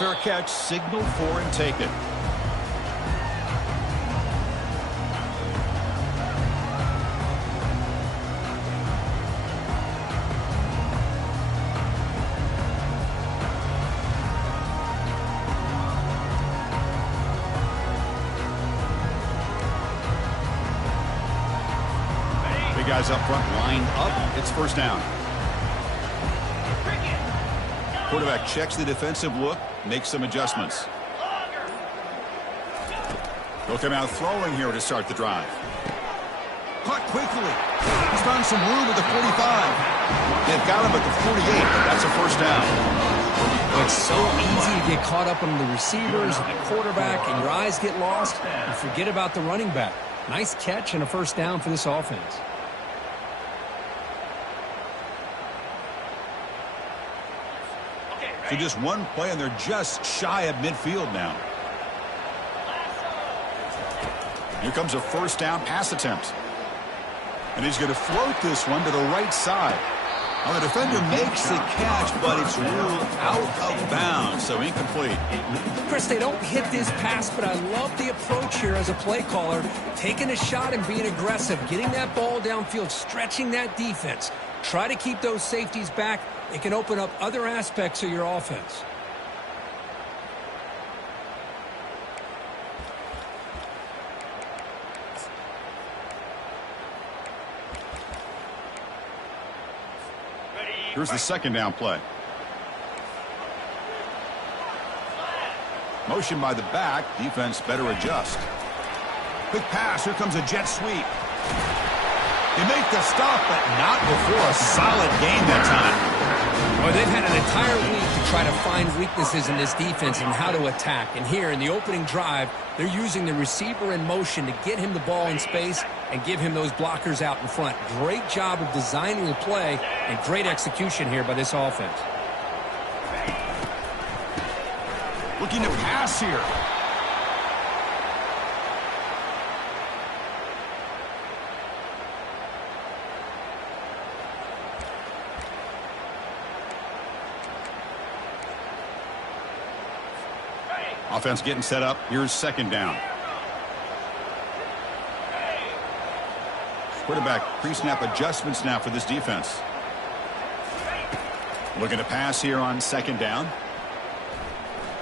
fair catch signaled for and taken. Big guys up front lined up. It's first down. Quarterback checks the defensive look, makes some adjustments. They'll come out throwing here to start the drive. Caught quickly. He's found some room at the 45. They've got him at the 48. That's a first down. It's so easy to get caught up on the receivers and the quarterback, and your eyes get lost. You forget about the running back. Nice catch and a first down for this offense. So just one play, and they're just shy of midfield now. Here comes a first down pass attempt. And he's going to float this one to the right side. Now the defender makes the catch, but it's ruled out of bounds, so incomplete. Chris, they don't hit this pass, but I love the approach here as a play caller. Taking a shot and being aggressive, getting that ball downfield, stretching that defense. Try to keep those safeties back. It can open up other aspects of your offense. Here's the second down play. Motion by the back. Defense better adjust. Quick pass. Here comes a jet sweep. They make the stop, but not before a solid game that time. Well, they've had an entire week to try to find weaknesses in this defense and how to attack. And here in the opening drive, they're using the receiver in motion to get him the ball in space and give him those blockers out in front. Great job of designing the play and great execution here by this offense. Looking to pass here. Offense getting set up. Here's second down. Quarterback pre-snap adjustments now for this defense. Looking to pass here on second down.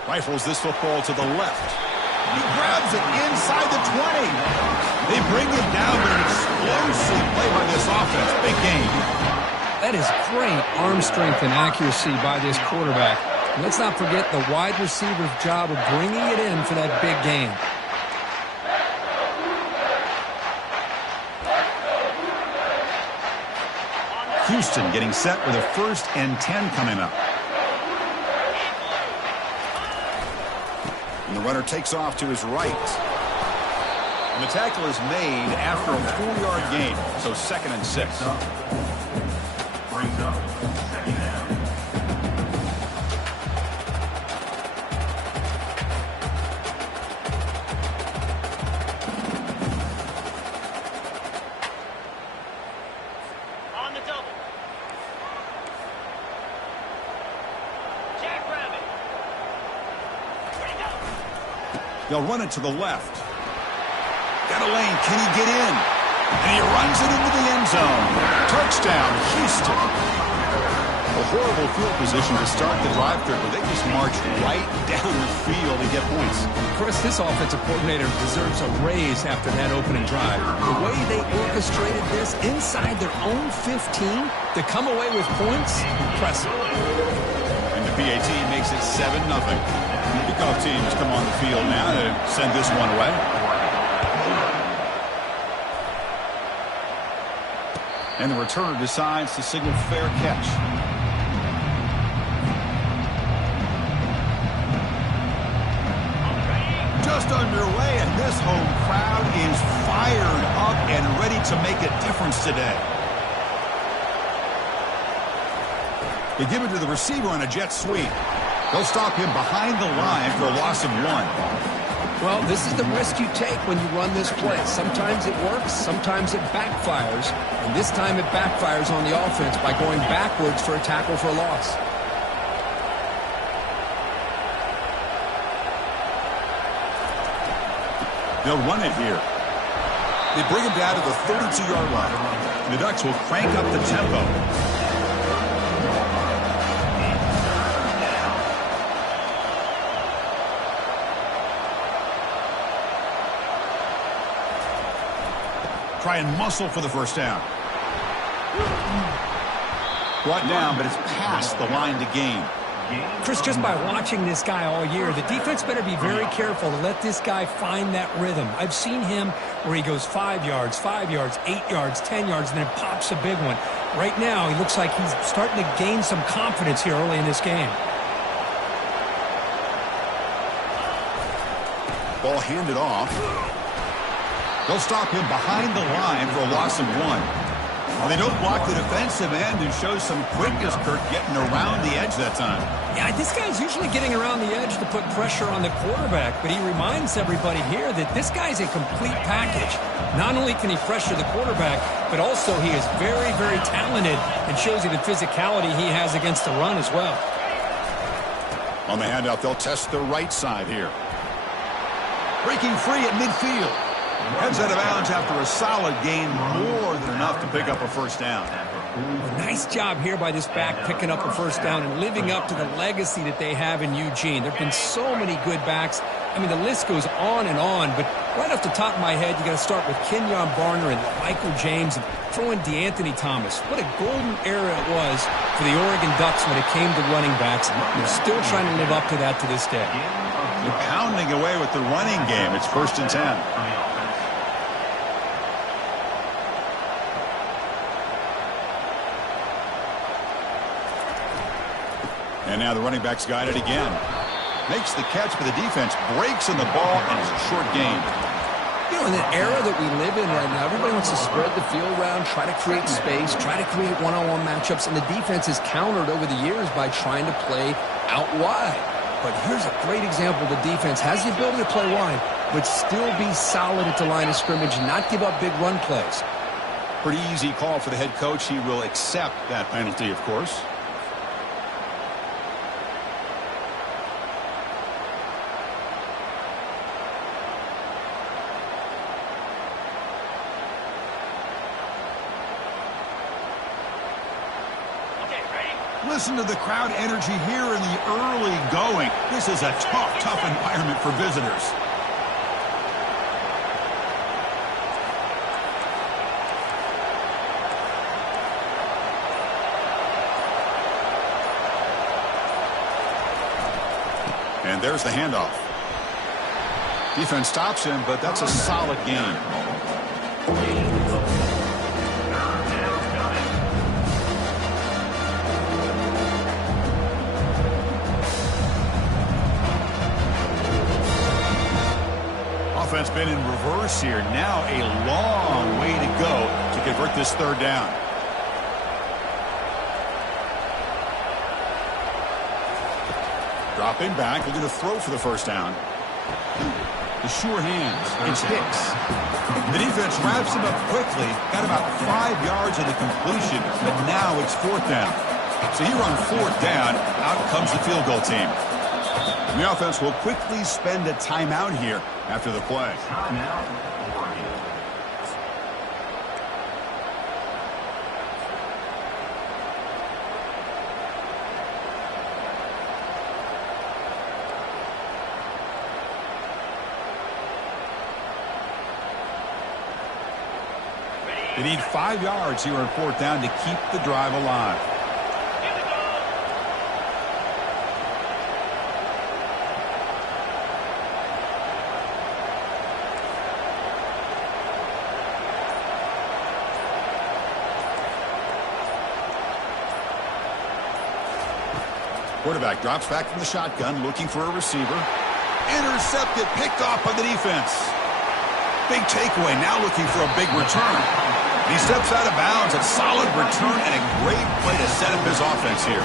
Rifles this football to the left. He grabs it inside the 20. They bring him down, but an explosive play by this offense. Big game. That is great arm strength and accuracy by this quarterback. Let's not forget the wide receiver's job of bringing it in for that big game. Houston getting set with a 1st and 10 coming up. And the runner takes off to his right. And the tackle is made after a 4-yard gain, so 2nd and 6. Brings up second down. They'll run it to the left. Got a lane. Can he get in? And he runs it into the end zone. Touchdown, Houston. A horrible field position to start the drive through, but they just marched right down the field to get points. Chris, this offensive coordinator deserves a raise after that opening drive. The way they orchestrated this inside their own 15 to come away with points, impressive. And the PAT makes it 7-0. Kickoff team has come on the field now to send this one away. And the returner decides to signal fair catch. Just underway, and this home crowd is fired up and ready to make a difference today. They give it to the receiver on a jet sweep. They'll stop him behind the line for a loss of 1. Well, this is the risk you take when you run this play. Sometimes it works, sometimes it backfires. And this time it backfires on the offense by going backwards for a tackle for a loss. They'll run it here. They bring him down to the 32-yard line. The Ducks will crank up the tempo. Try and muscle for the first down. Brought down, but it's past the line to gain. Chris, just by watching this guy all year, the defense better be very careful to let this guy find that rhythm. I've seen him where he goes 5 yards, 8 yards, 10 yards, and then pops a big one. Right now, he looks like he's starting to gain some confidence here early in this game. Ball handed off. They'll stop him behind the line for a loss of 1. Well, they don't block the defensive end and show some quickness, Kirk, getting around the edge that time. Yeah, this guy's usually getting around the edge to put pressure on the quarterback, but he reminds everybody here that this guy's a complete package. Not only can he pressure the quarterback, but also he is very, very talented and shows you the physicality he has against the run as well. On the handout, they'll test the right side here. Breaking free at midfield. Heads out of bounds after a solid gain, more than enough to pick up a first down. Well, nice job here by this back picking up a first down and living up to the legacy that they have in Eugene. There have been so many good backs. I mean, the list goes on and on, but right off the top of my head, you got to start with Kenyon Barner and Michael James and throw in DeAnthony Thomas. What a golden era it was for the Oregon Ducks when it came to running backs. They're still trying to live up to that to this day. They're pounding away with the running game. It's 1st and 10. And now the running back's got it again. Makes the catch, but the defense breaks in the ball, and it's a short gain. You know, in the era that we live in right now, everybody wants to spread the field around, try to create space, try to create one-on-one matchups, and the defense has countered over the years by trying to play out wide. But here's a great example. The defense has the ability to play wide, but still be solid at the line of scrimmage and not give up big run plays. Pretty easy call for the head coach. He will accept that penalty, of course. Listen to the crowd energy here in the early going. This is a tough environment for visitors. And there's the handoff. Defense stops him, but that's a solid gain. Offense been in reverse here. Now a long way to go to convert this 3rd down. Dropping back, looking to throw for the first down. The sure hands. It's Hicks. The defense wraps him up quickly. Got about 5 yards of the completion, but now it's 4th down. So here on 4th down, out comes the field goal team. The offense will quickly spend a timeout here after the play. They need 5 yards here on 4th down to keep the drive alive. Quarterback drops back from the shotgun, looking for a receiver. Intercepted, picked off by the defense. Big takeaway, now looking for a big return. He steps out of bounds, a solid return, and a great play to set up his offense here.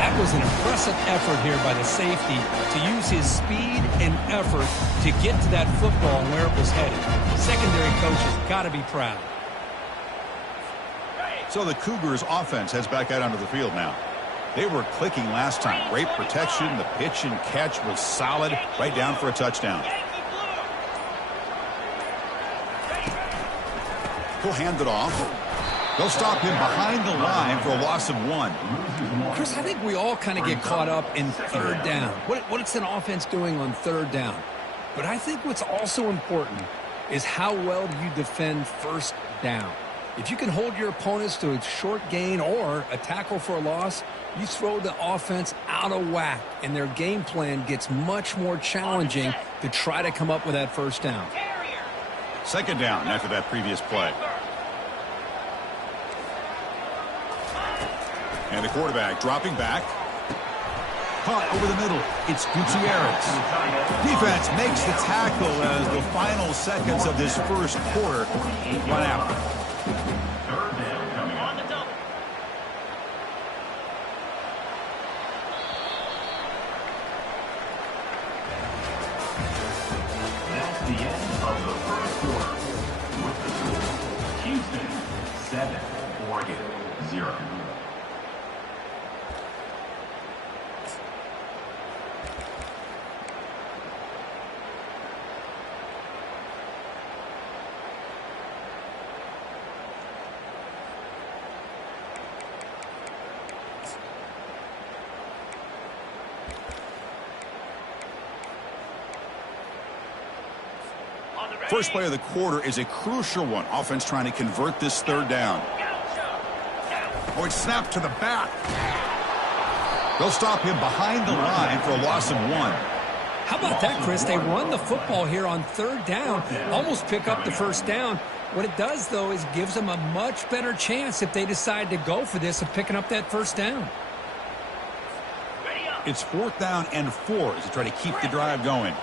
That was an impressive effort here by the safety to use his speed and effort to get to that football and where it was headed. Secondary coach has got to be proud. So the Cougars offense heads back out onto the field now. They were clicking last time. Great protection. The pitch and catch was solid. Right down for a touchdown. He'll hand it off. They'll stop him behind the line for a loss of 1. Chris, I think we all kind of get caught up in third down. What's an offense doing on third down? But I think what's also important is how well do you defend first down. If you can hold your opponents to a short gain or a tackle for a loss, you throw the offense out of whack, and their game plan gets much more challenging to try to come up with that first down. Second down after that previous play. And the quarterback dropping back. Caught over the middle. It's Gutierrez. Defense makes the tackle as the final seconds of this first quarter run out. Third down coming on the double. That's the end of the first quarter. With the score, Houston 7, Oregon 0. First play of the quarter is a crucial one. Offense trying to convert this third down. Oh, it's snapped to the back. They'll stop him behind the line for a loss of 1. How about that, Chris? They run the football here on third down, almost pick up the first down. What it does, though, is gives them a much better chance if they decide to go for this of picking up that first down. It's 4th down and 4 as they try to keep the drive going.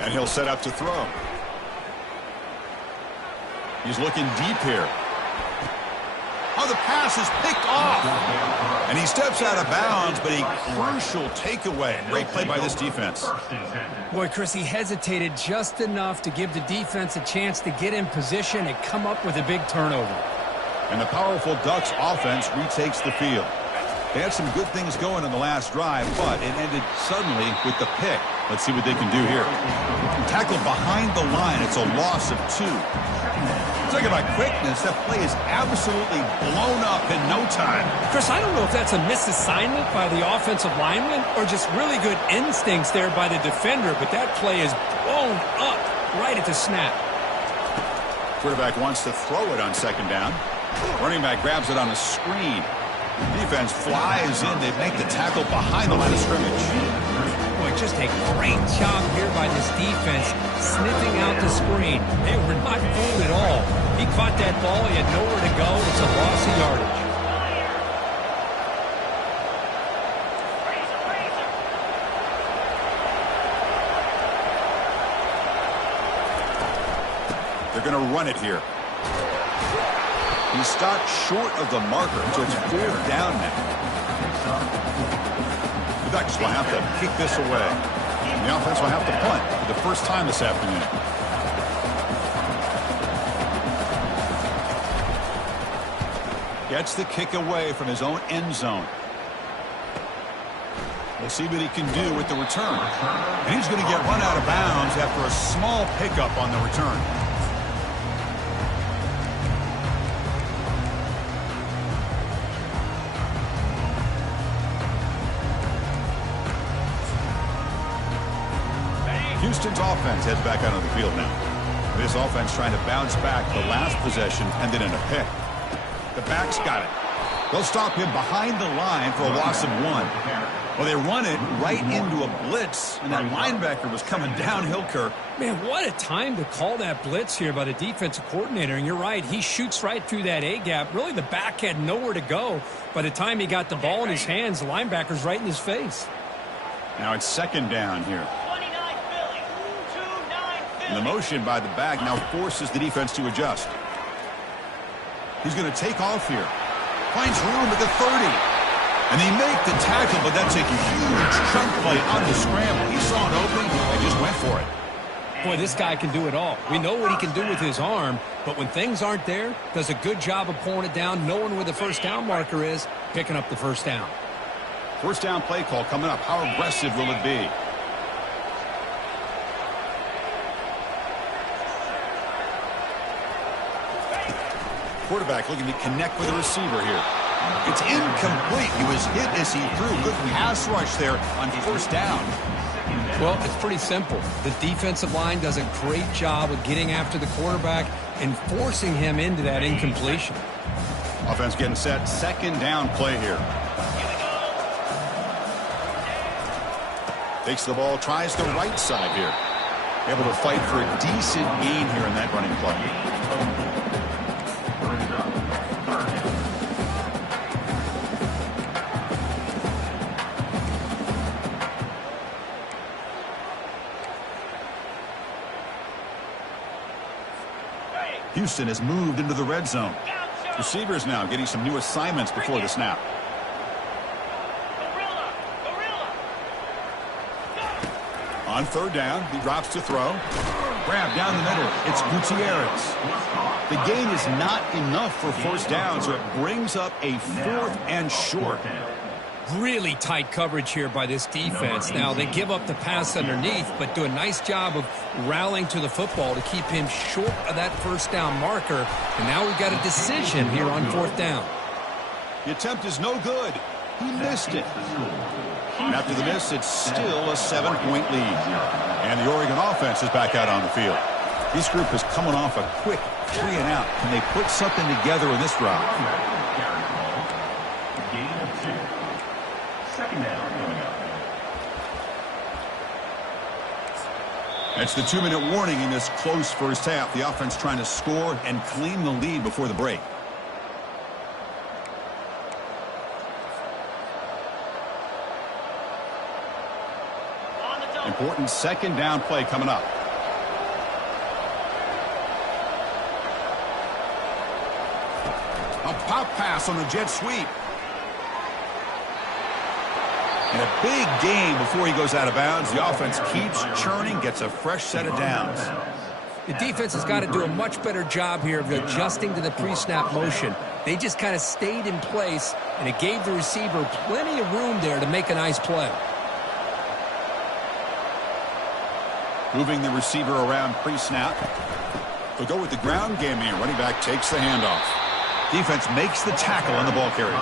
And he'll set up to throw. He's looking deep here. Oh, the pass is picked off. And he steps out of bounds, but a crucial takeaway. Great play by this defense. Boy, Chris, he hesitated just enough to give the defense a chance to get in position and come up with a big turnover. And the powerful Ducks offense retakes the field. They had some good things going in the last drive, but it ended suddenly with the pick. Let's see what they can do here. Tackled behind the line. It's a loss of 2. Talking about quickness, that play is absolutely blown up in no time. Chris, I don't know if that's a misassignment by the offensive lineman or just really good instincts there by the defender, but that play is blown up right at the snap. Quarterback wants to throw it on second down. Running back grabs it on a screen. Defense flies in. They make the tackle behind the line of scrimmage. Boy, just a great job here by this defense, sniffing out the screen. They were not fooled at all. He caught that ball. He had nowhere to go. It's a loss of yardage. They're going to run it here. He stopped short of the marker, so it's 4th down now. The Ducks will have to kick this away. And the offense will have to punt for the first time this afternoon. Gets the kick away from his own end zone. We'll see what he can do with the return. And he's going to get run out of bounds after a small pickup on the return. Houston's offense heads back out on the field now. This offense trying to bounce back. The last possession ended in a pick. The backs got it. They'll stop him behind the line for a loss of 1. Well, they run it right into a blitz, and that linebacker was coming downhill, Kirk. Man, what a time to call that blitz here by the defensive coordinator. And you're right, he shoots right through that A-gap. Really, the back had nowhere to go. By the time he got the ball in his hands, the linebacker's right in his face. Now it's second down here. And the motion by the back now forces the defense to adjust. He's going to take off here. Finds room at the 30. And they make the tackle, but that's a huge chunk play on the scramble. He saw an opening and just went for it. Boy, this guy can do it all. We know what he can do with his arm, but when things aren't there, does a good job of pulling it down, knowing where the first down marker is, picking up the first down. First down play call coming up. How aggressive will it be? quarterback looking to connect with the receiver here. It's incomplete. He was hit as he threw. Good pass rush there on first down. Well, it's pretty simple. The defensive line does a great job of getting after the quarterback and forcing him into that incompletion. Offense getting set. Second down play here. Takes the ball, tries the right side here. Able to fight for a decent gain here in that running play. Houston has moved into the red zone. Receivers now getting some new assignments before the snap. On third down, he drops to throw. Grab down the middle. It's Gutierrez. The gain is not enough for first down, so it brings up a 4th and short. Really tight coverage here by this defense. Now, they give up the pass underneath, but do a nice job of rallying to the football to keep him short of that first down marker. And now we've got a decision here on 4th down. The attempt is no good. He missed it. And after the miss, it's still a 7-point lead. And the Oregon offense is back out on the field. This group is coming off a quick 3-and-out. Can they put something together in this drive? That's the 2-minute warning in this close first half. The offense trying to score and claim the lead before the break. Important second down play coming up. A pop pass on the jet sweep. And a big gain before he goes out of bounds. The offense keeps churning, gets a fresh set of downs. The defense has got to do a much better job here of adjusting to the pre-snap motion. They just kind of stayed in place, and it gave the receiver plenty of room there to make a nice play. Moving the receiver around pre-snap. They'll go with the ground game here. Running back takes the handoff. Defense makes the tackle on the ball carrier.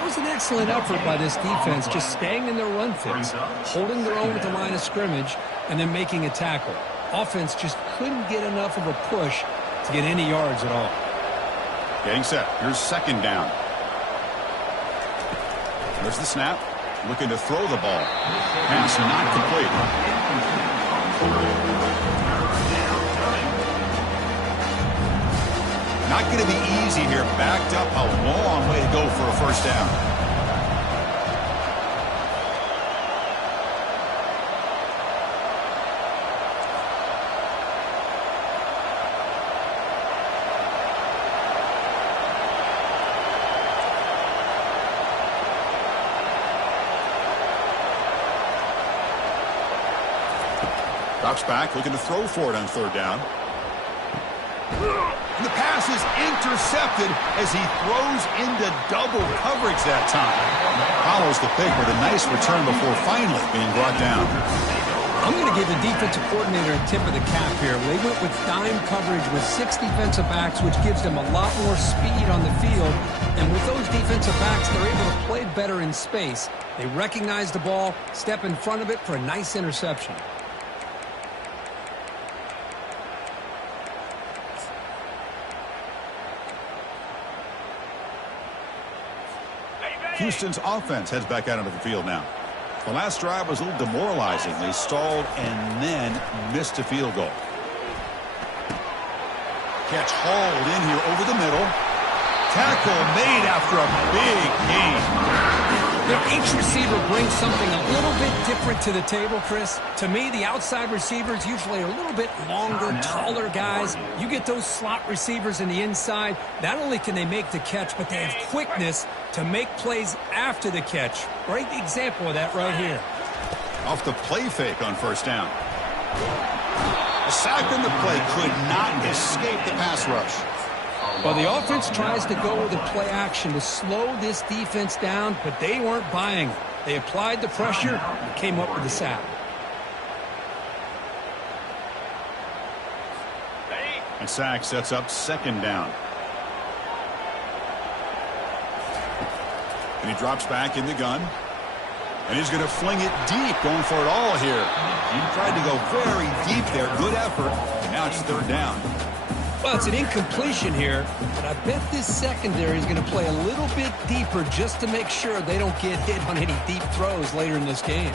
It was an excellent effort by this defense, just staying in their run fits, holding their own at the line of scrimmage, and then making a tackle. Offense just couldn't get enough of a push to get any yards at all. Getting set. Here's second down. There's the snap. Looking to throw the ball. Pass not complete. Not going to be easy here. Backed up a long way to go for a first down. Drops back, looking to throw for it on third down. And the pass is intercepted as he throws into double coverage that time. Follows the pick with a nice return before finally being brought down. I'm going to give the defensive coordinator a tip of the cap here. They went with dime coverage with 6 defensive backs, which gives them a lot more speed on the field. And with those defensive backs, they're able to play better in space. They recognize the ball, step in front of it for a nice interception. Houston's offense heads back out onto the field now. The last drive was a little demoralizing. They stalled and then missed a field goal. Catch hauled in here over the middle. Tackle made after a big gain. Each receiver brings something a little bit different to the table, Chris. To me, the outside receivers usually are a little bit longer, taller guys. You get those slot receivers in the inside, not only can they make the catch, but they have quickness to make plays after the catch. Great example of that right here. Off the play fake on first down. A sack on the play could not escape the pass rush. Well, the offense tries to go with a play action to slow this defense down, but they weren't buying it. They applied the pressure and came up with the sack. And sack sets up second down. And he drops back in the gun. And he's going to fling it deep, going for it all here. He tried to go very deep there. Good effort. And now it's third down. Well, it's an incompletion here, but I bet this secondary is going to play a little bit deeper just to make sure they don't get hit on any deep throws later in this game.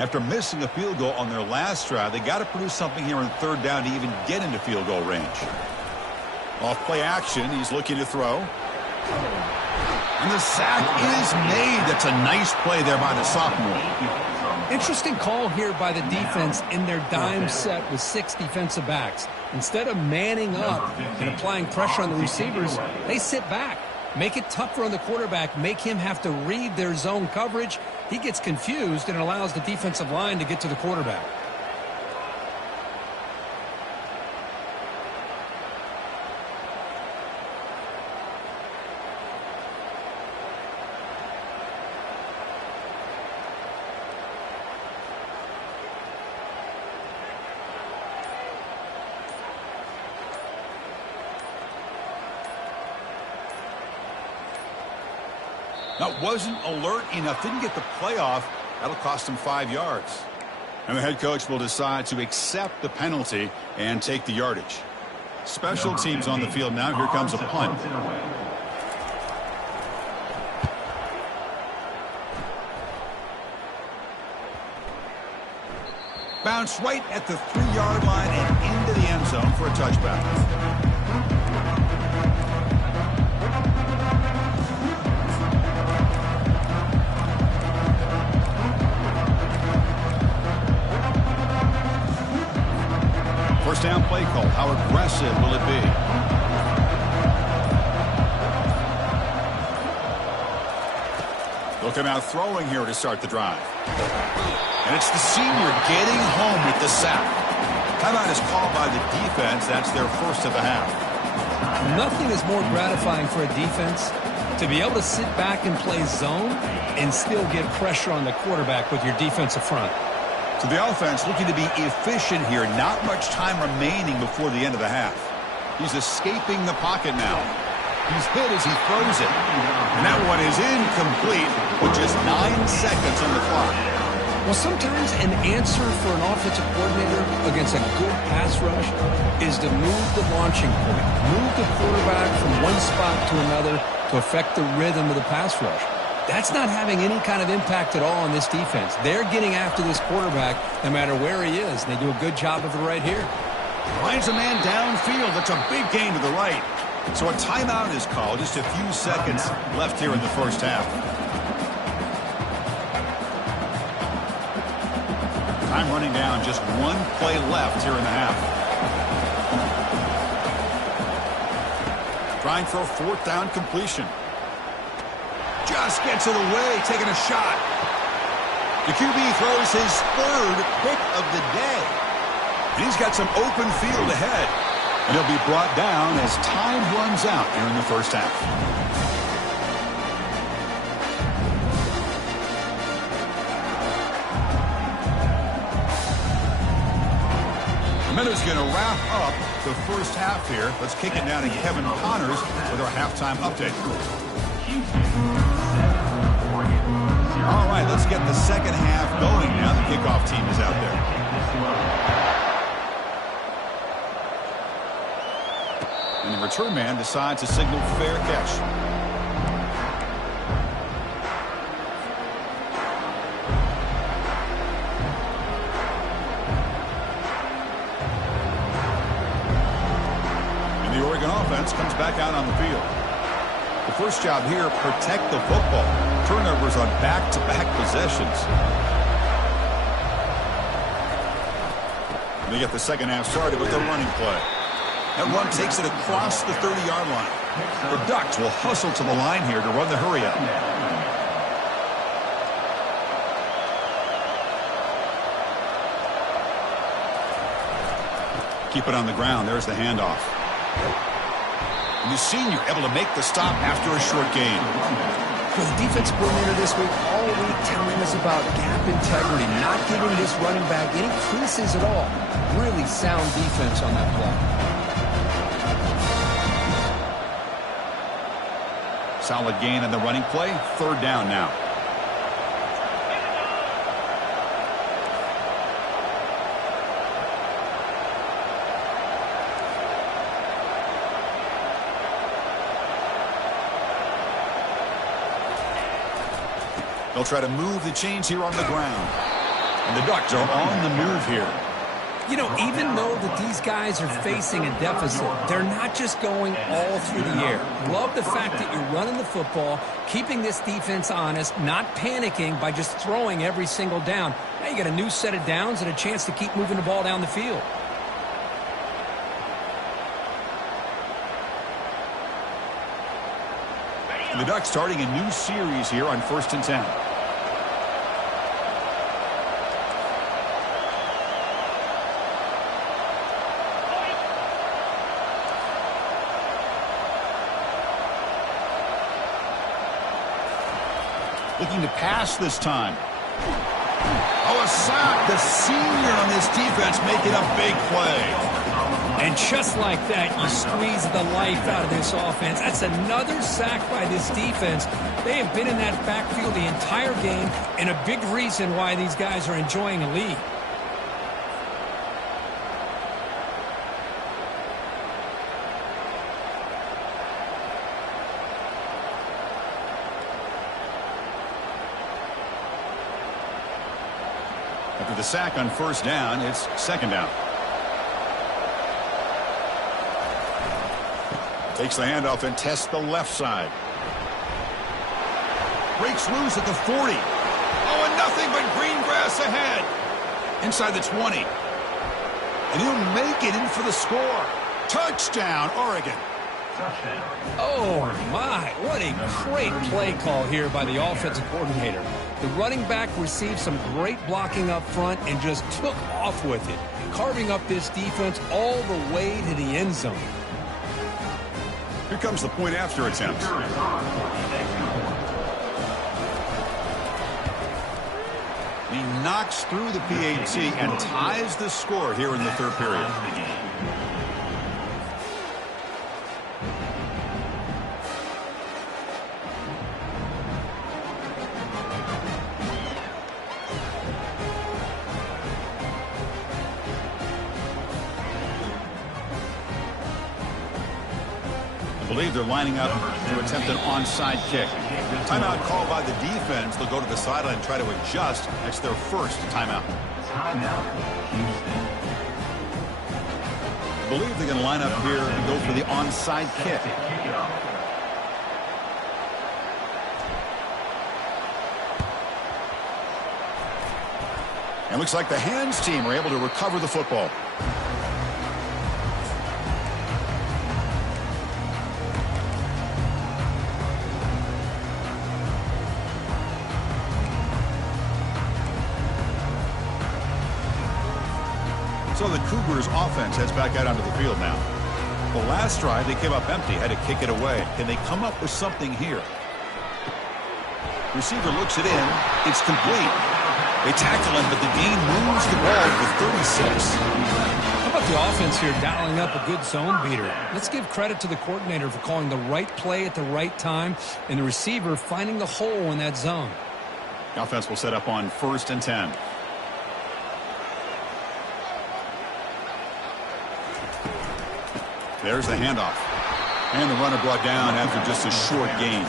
After missing a field goal on their last drive, they got to produce something here on third down to even get into field goal range. Off play action, he's looking to throw. And the sack is made. That's a nice play there by the sophomore. Interesting call here by the defense in their dime set with 6 defensive backs. Instead of manning up and applying pressure on the receivers, they sit back. Make it tougher on the quarterback. Make him have to read their zone coverage. He gets confused and allows the defensive line to get to the quarterback. That wasn't alert enough. Didn't get the playoff. That'll cost him 5 yards. And the head coach will decide to accept the penalty and take the yardage. Special teams on the field now. Here comes a punt. Bounce right at the 3-yard line and into the end zone for a touchback. First down play call. How aggressive will it be? They'll come out throwing here to start the drive. And it's the senior getting home with the sack. Timeout is called by the defense. That's their first of the half. Nothing is more gratifying for a defense to be able to sit back and play zone and still get pressure on the quarterback with your defensive front. So the offense looking to be efficient here. Not much time remaining before the end of the half. He's escaping the pocket now. He's hit as he throws it. And that one is incomplete with just 9 seconds on the clock. Well, sometimes an answer for an offensive coordinator against a good pass rush is to move the launching point. Move the quarterback from one spot to another to affect the rhythm of the pass rush. That's not having any kind of impact at all on this defense. They're getting after this quarterback no matter where he is, and they do a good job of it right here. Finds a man downfield. That's a big gain to the right. So a timeout is called. Just a few seconds left here in the first half. Time running down. Just one play left here in the half. Trying for a fourth down completion. Just gets it away, taking a shot. The QB throws his third pick of the day. And he's got some open field ahead. And he'll be brought down as time runs out here in the first half. Miller's going to wrap up the first half here. Let's kick it down to Kevin Connors with our halftime update. All right, let's get the second half going now. The kickoff team is out there. And the return man decides to signal fair catch. And the Oregon offense comes back out on the field. The first job here, protect the football. Turnovers on back-to-back possessions. They get the second half started with the running play. That run takes it across the 30-yard line. The Ducks will hustle to the line here to run the hurry up. Keep it on the ground. There's the handoff. And the senior able to make the stop after a short gain. For the defense coordinator this week, all week telling us about gap integrity, not giving this running back any creases at all. Really sound defense on that play. Solid gain on the running play. 3rd down now. They'll try to move the chains here on the ground. And the Ducks are on the move here. You know, even though that these guys are facing a deficit, they're not just going all through the air. Love the fact that you're running the football, keeping this defense honest, not panicking by just throwing every single down. Now you got a new set of downs and a chance to keep moving the ball down the field. And the Ducks starting a new series here on 1st and 10. Looking to pass this time. Oh, a sack. The senior on this defense making a big play. And just like that, you squeeze the life out of this offense. That's another sack by this defense. They have been in that backfield the entire game, and a big reason why these guys are enjoying a lead. After the sack on 1st down, it's 2nd down. Takes the handoff and tests the left side. Breaks loose at the 40. Oh, and nothing but green grass ahead. Inside the 20. And he'll make it in for the score. Touchdown, Oregon. Oh, my. What a great play call here by the offensive coordinator. The running back received some great blocking up front and just took off with it, carving up this defense all the way to the end zone. Here comes the point after attempt. He knocks through the PAT and ties the score here in the 3rd period. I believe they're lining up to attempt an onside kick. Timeout called by the defense. They'll go to the sideline and try to adjust. That's their first timeout. I believe they're going to line up here and go for the onside kick. And looks like the hands team are able to recover the football. So the Cougars offense heads back out onto the field now. The last drive, they came up empty, had to kick it away. Can they come up with something here? Receiver looks it in. It's complete. They tackle him, but the gain moves the ball to 36. How about the offense here dialing up a good zone beater? Let's give credit to the coordinator for calling the right play at the right time and the receiver finding the hole in that zone. The offense will set up on 1st and 10. There's the handoff. And the runner brought down after just a short gain.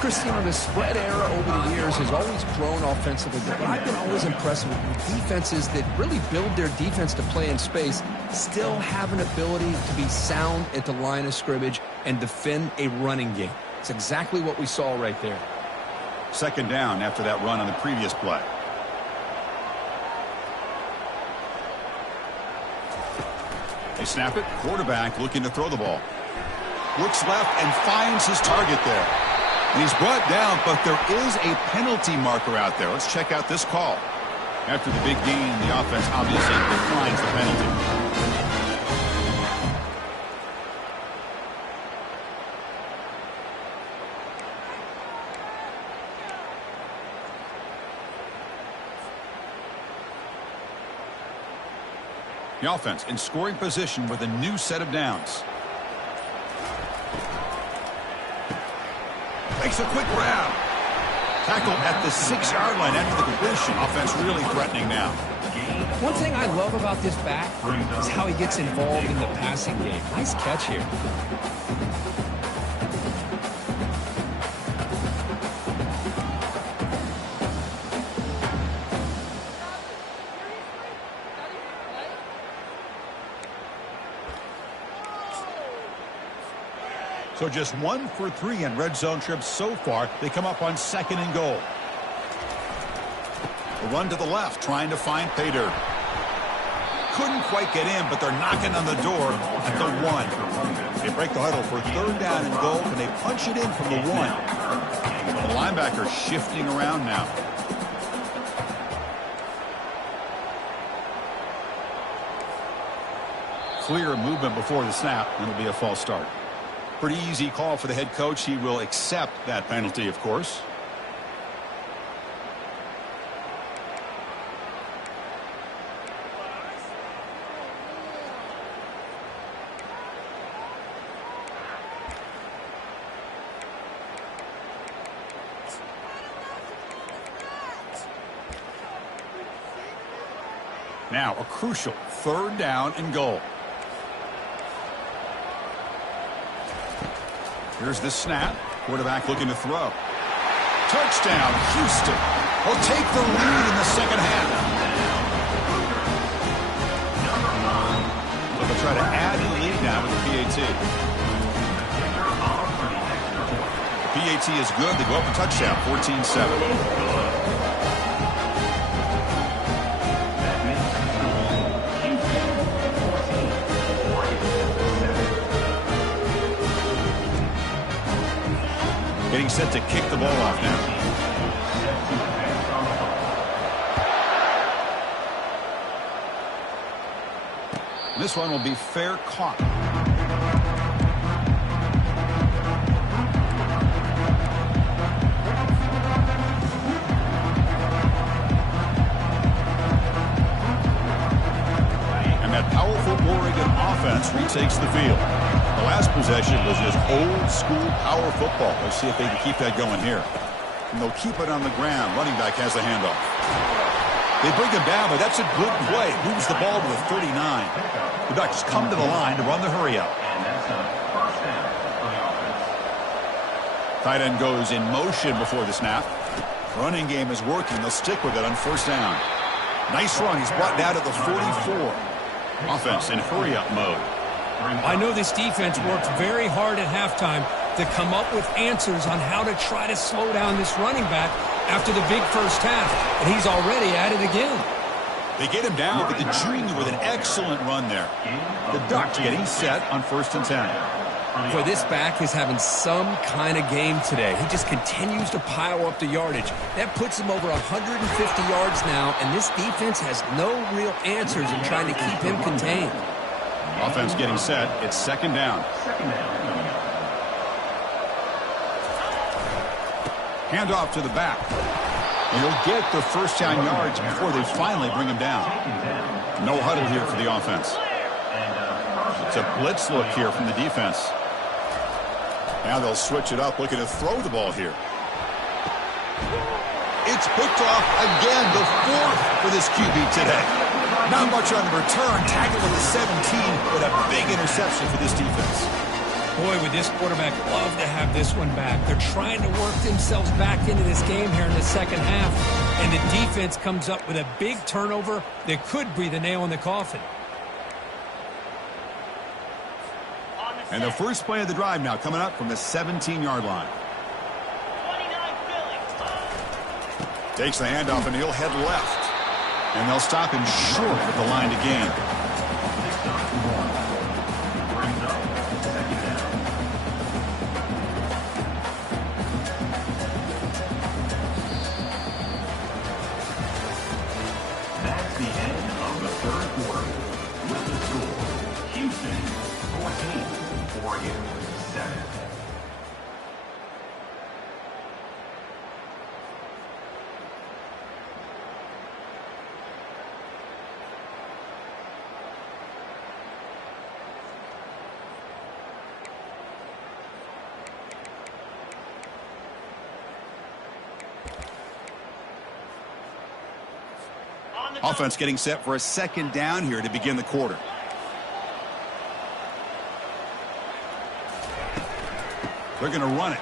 Christine, the spread era over the years has always grown offensively, but I've been always impressed with defenses that really build their defense to play in space, still have an ability to be sound at the line of scrimmage and defend a running game. It's exactly what we saw right there. 2nd down after that run on the previous play. They snap it. Quarterback looking to throw the ball. Looks left and finds his target there. And he's brought down, but there is a penalty marker out there. Let's check out this call. After the big gain, the offense obviously declines the penalty. The offense in scoring position with a new set of downs. Makes a quick grab. Tackle at the 6-yard line after the completion. Offense really threatening now. One thing I love about this back is how he gets involved in the passing game. Nice catch here. So just 1 for 3 in red zone trips so far. They come up on 2nd and goal. A run to the left, trying to find pay dirt. Couldn't quite get in, but they're knocking on the door at the 1. They break the huddle for 3rd down and goal, and they punch it in from the 1. The linebacker shifting around now. Clear movement before the snap, and it'll be a false start. Pretty easy call for the head coach. He will accept that penalty, of course. Now a crucial 3rd down and goal. Here's the snap. Quarterback looking to throw. Touchdown, Houston. Will take the lead in the 2nd half. So they'll try to add to the lead now with the PAT. The PAT is good. They go up for touchdown, 14-7. Getting set to kick the ball off now. This one will be fair caught. And that powerful Oregon offense retakes the field. The last possession was just old-school power football. Let's see if they can keep that going here. And they'll keep it on the ground. Running back has the handoff. They bring him down, but that's a good play. Moves the ball to the 39. The Ducks come to the line to run the hurry-up. Tight end goes in motion before the snap. Running game is working. They'll stick with it on 1st down. Nice run. He's brought down to the 44. Offense in hurry-up mode. I know this defense worked very hard at halftime to come up with answers on how to try to slow down this running back after the big first half, and he's already at it again. They get him down, but the junior with an excellent run there. The Ducks getting set on 1st and 10. Boy, this back is having some kind of game today. He just continues to pile up the yardage. That puts him over 150 yards now, and this defense has no real answers in trying to keep him contained. Offense getting set. It's 2nd down. Handoff to the back. And he'll get the 1st down yards before they finally bring him down. No huddle here for the offense. It's a blitz look here from the defense. Now they'll switch it up, looking to throw the ball here. It's picked off again, the 4th for this QB today. Not much on the return. Tackled at the 17, but a big interception for this defense. Boy, would this quarterback love to have this one back. They're trying to work themselves back into this game here in the 2nd half, and the defense comes up with a big turnover that could be the nail in the coffin. And the first play of the drive now coming up from the 17-yard line. Takes the handoff, and he'll head left. And they'll stop him short at the line to gain. That's the end of the 3rd quarter. With the score, Houston 14, Oregon 7. Offense getting set for a second down here to begin the quarter. They're going to run it.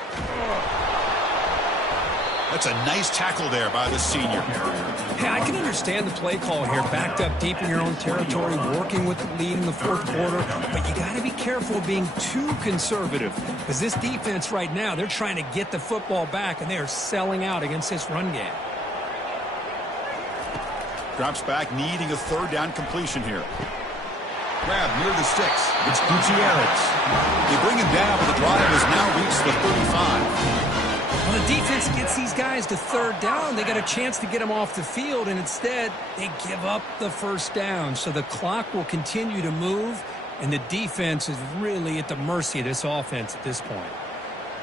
That's a nice tackle there by the senior. Hey, I can understand the play call here. Backed up deep in your own territory, working with the lead in the fourth quarter. But you got to be careful being too conservative. Because this defense right now, they're trying to get the football back, and they are selling out against this run game. Drops back, needing a third down completion here. Grab near the sticks. It's Gutierrez. They bring him down, but the drive has now reached the 35. Well, the defense gets these guys to third down. They got a chance to get them off the field, and instead they give up the first down. So the clock will continue to move, and the defense is really at the mercy of this offense at this point.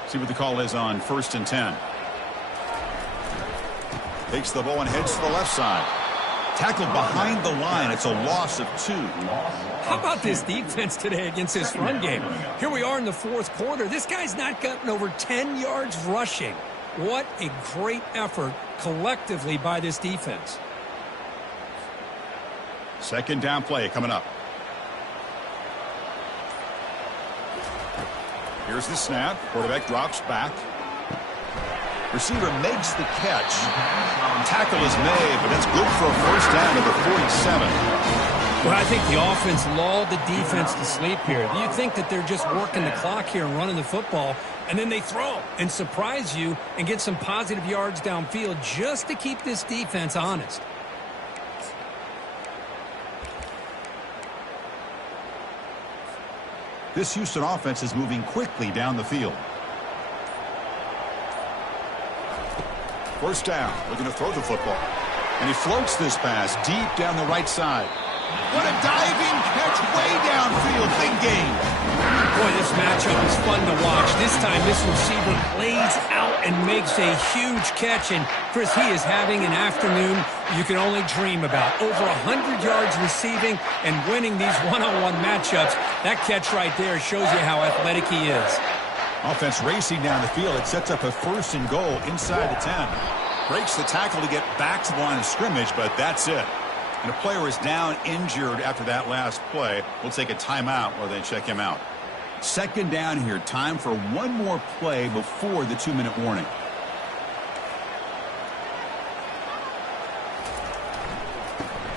See what the call is on 1st and 10. Takes the ball and heads to the left side. Tackled behind the line. It's a loss of 2. How about this defense today against this run game? Here we are in the fourth quarter. This guy's not gotten over 10 yards rushing. What a great effort collectively by this defense. Second down play coming up. Here's the snap. Quarterback drops back. Receiver makes the catch. Tackle is made, but that's good for a first down to the 47. Well, I think the offense lulled the defense to sleep here. You think that they're just working the clock here and running the football, and then they throw and surprise you and get some positive yards downfield just to keep this defense honest. This Houston offense is moving quickly down the field. First down, looking to throw the football. And he floats this pass deep down the right side. What a diving catch way downfield. Big game. Boy, this matchup is fun to watch. This time, this receiver plays out and makes a huge catch. And, Chris, he is having an afternoon you can only dream about. Over 100 yards receiving and winning these one-on-one matchups. That catch right there shows you how athletic he is. Offense racing down the field. It sets up a 1st and goal inside the 10. Breaks the tackle to get back to the line of scrimmage, but that's it. And a player is down injured after that last play. We'll take a timeout while they check him out. Second down here. Time for one more play before the 2-minute warning.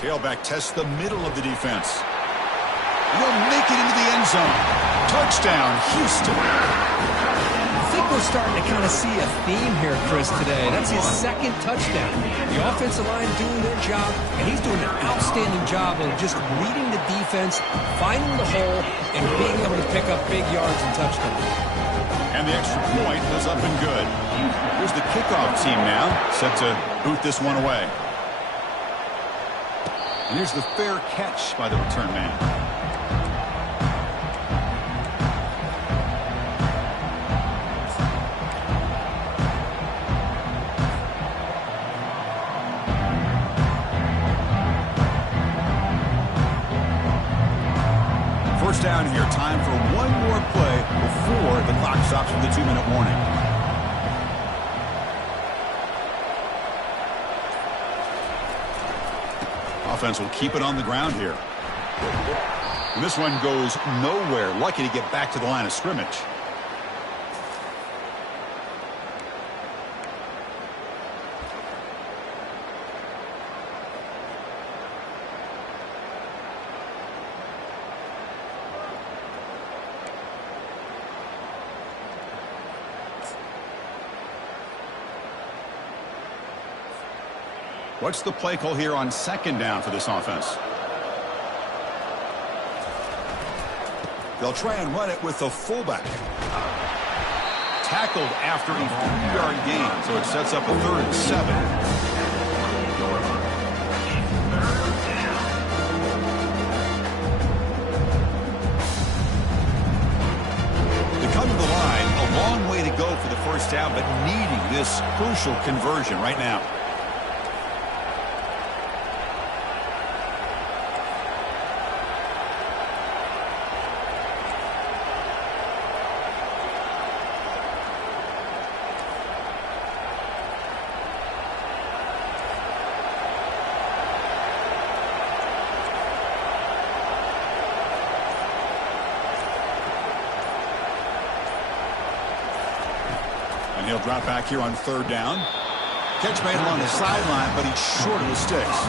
Tailback tests the middle of the defense. And they'll make it into the end zone. Touchdown, Houston. I think we're starting to kind of see a theme here, Chris, today. That's his second touchdown. The offensive line doing their job, and he's doing an outstanding job of just reading the defense, finding the hole, and being able to pick up big yards and touchdowns. And the extra point was up and good. Here's the kickoff team now, set to boot this one away. And here's the fair catch by the return man. First down here. Time for one more play before the clock stops for the 2-minute warning. Offense will keep it on the ground here. And this one goes nowhere. Lucky to get back to the line of scrimmage. What's the play call here on second down for this offense? They'll try and run it with the fullback. Tackled after a 3-yard gain, so it sets up a 3rd and 7. They come to the line, a long way to go for the first down, but needing this crucial conversion right now. And he'll drop back here on third down. Catch made along the sideline, but he's short of the sticks.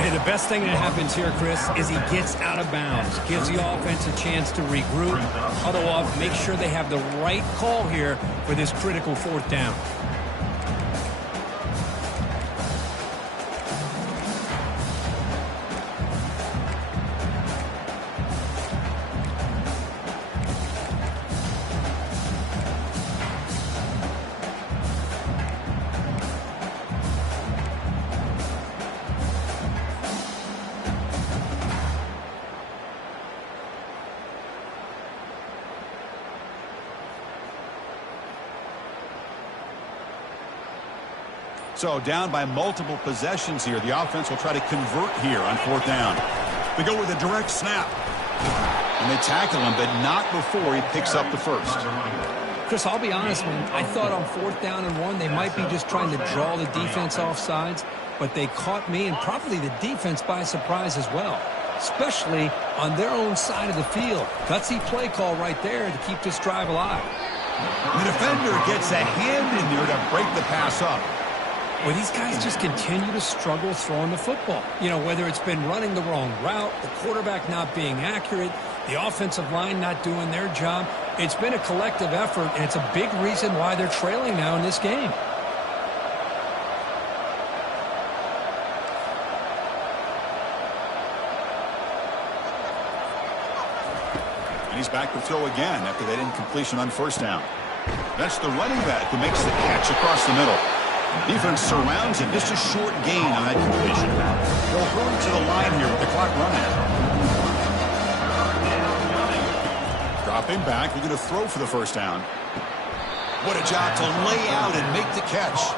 And the best thing that happens here, Chris, is he gets out of bounds. Gives the offense a chance to regroup, huddle up, make sure they have the right call here for this critical fourth down. So down by multiple possessions here. The offense will try to convert here on fourth down. They go with a direct snap. And they tackle him, but not before he picks up the first. Chris, I'll be honest, man. I thought on fourth down and 1, they might be just trying to draw the defense off sides, but they caught me and probably the defense by surprise as well, especially on their own side of the field. Gutsy play call right there to keep this drive alive. The defender gets a hand in there to break the pass up. Well, these guys just continue to struggle throwing the football. You know, whether it's been running the wrong route, the quarterback not being accurate, the offensive line not doing their job. It's been a collective effort, and it's a big reason why they're trailing now in this game. And he's back to throw again after that incompletion on first down. That's the running back who makes the catch across the middle. Defense surrounds him. Just a short gain on that completion. They'll throw it to the line here with the clock running. Dropping back. We're going to throw for the first down. What a job to lay out and make the catch.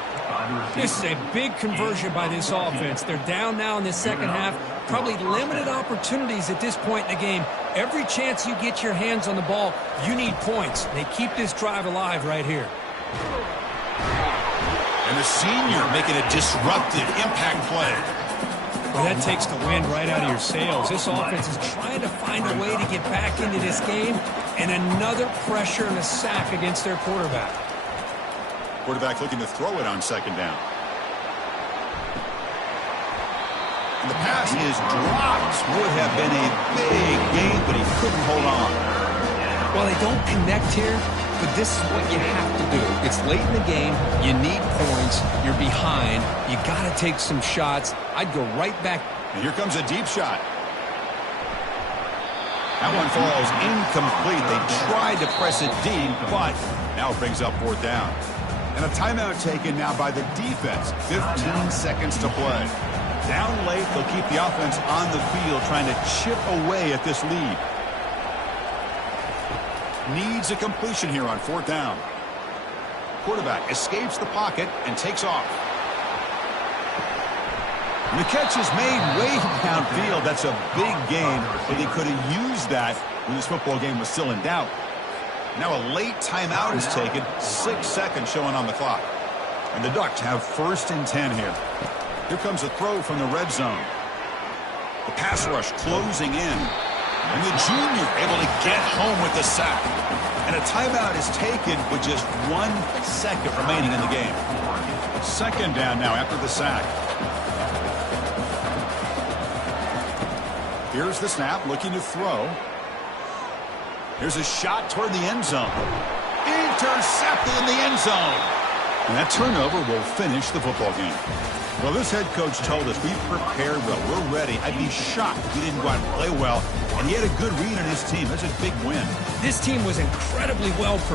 This is a big conversion by this offense. They're down now in the second half. Probably limited opportunities at this point in the game. Every chance you get your hands on the ball, you need points. They keep this drive alive right here. And the senior making a disruptive impact play. Well, that takes the wind right out of your sails. This offense is trying to find a way to get back into this game, and another pressure and a sack against their quarterback. Quarterback looking to throw it on second down. And the pass is dropped. Would have been a big gain, but he couldn't hold on. Well, they don't connect here, but this is what you have to do. It's late in the game. You need points. You're behind. You got to take some shots. I'd go right back. And here comes a deep shot. That one falls incomplete. They tried to press it deep, but now it brings up fourth down. And a timeout taken now by the defense. 15 seconds to play. Down late, they'll keep the offense on the field trying to chip away at this lead. Needs a completion here on fourth down. Quarterback escapes the pocket and takes off. And the catch is made way downfield. That's a big gain, but they could have used that when this football game was still in doubt. Now a late timeout is taken. 6 seconds showing on the clock. And the Ducks have first and 10 here. Here comes a throw from the red zone. The pass rush closing in. And the junior able to get home with the sack. And a timeout is taken with just 1 second remaining in the game. Second down now after the sack. Here's the snap, looking to throw. Here's a shot toward the end zone. Intercepted in the end zone. And that turnover will finish the football game. Well, this head coach told us we've prepared well. We're ready. I'd be shocked if he didn't go out and play well. And he had a good read on his team. That's a big win. This team was incredibly well prepared.